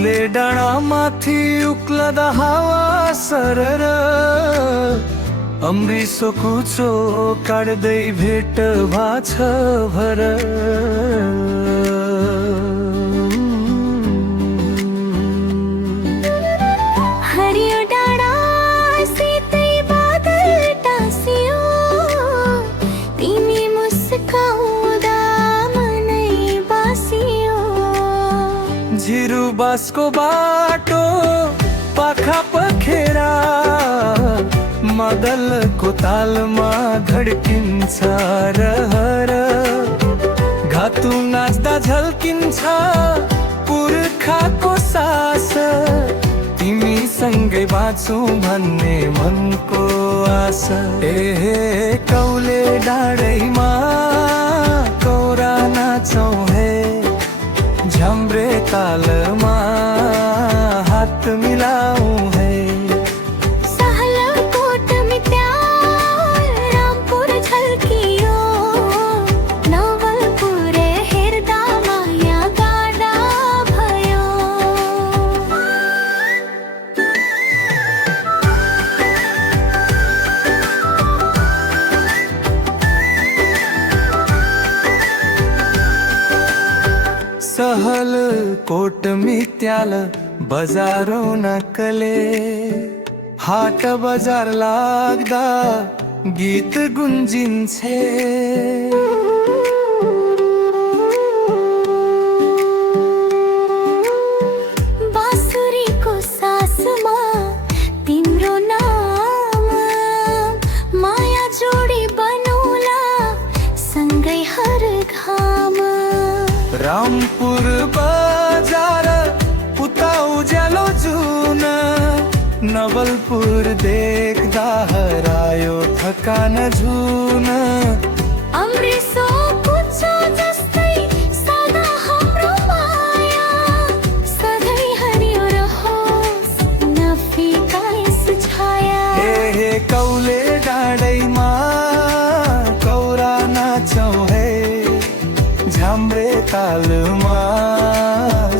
कौले डाँडामाथि उक्लदा हावा सरर अम्रिसो कुचो काट्दै भेट भाछ भर हरियो डाँडा शीतै बादल टाँसियो तिमी मुस्काउँदा मनै बासियो झिरु बासको बाटो पाखा पखेरा मदलको तालमा धड्किन्छ रहर घातु नाच्दा झल्किन्छ पुर्खाको सास तिमी सँगै बाँचौँ भन्ने मनको आश ए कौले डाँडैमा कौरा नाचौँ हे झम्रे तालमा हात मिलाऊँ है सहलकोट मित्याल रामपुर झल्कियो नवलपुर हेर्दा माया गाडा भयो सहल कोट मित्याल बजारो नकले हाट बजार लाग्दा गीत गुन्जिन्छे बाँसुरीको सासमा तिम्रो नाम माया जोडी बनौला सँगै हर घाम रामपुर बजार उता उज्यालो जुन नवलपुर देख्दा हरायो थकान झुन अम्रिसो कुचो जस्तै सदा हाम्रो माया सधैँ हरियो रहोस् नफिकाइस छाया हे कौले डाँडैमा कौरा नाचौँ हे झम्रे तालमा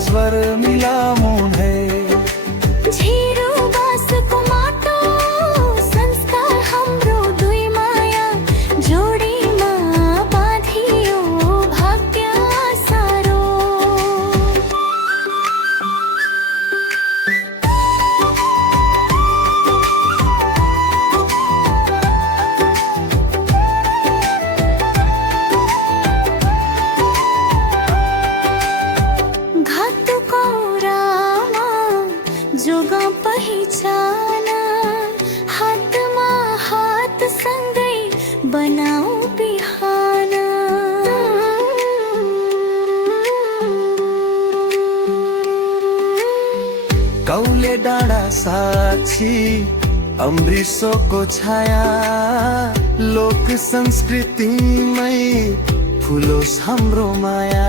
स्वर मिलाऊँ है झिरु बाँसको माटो संस्कार हाम्रो दुई माया जोडीमा बाँधियो भाग्य सारो घातुको रामा जोगा पहिचान हातमा हात सँगै बनाऊ बिहान कौले डाँडा साक्षी अम्रिसोको छाया लोक संस्कृतिमै फुलोस् हाम्रो माया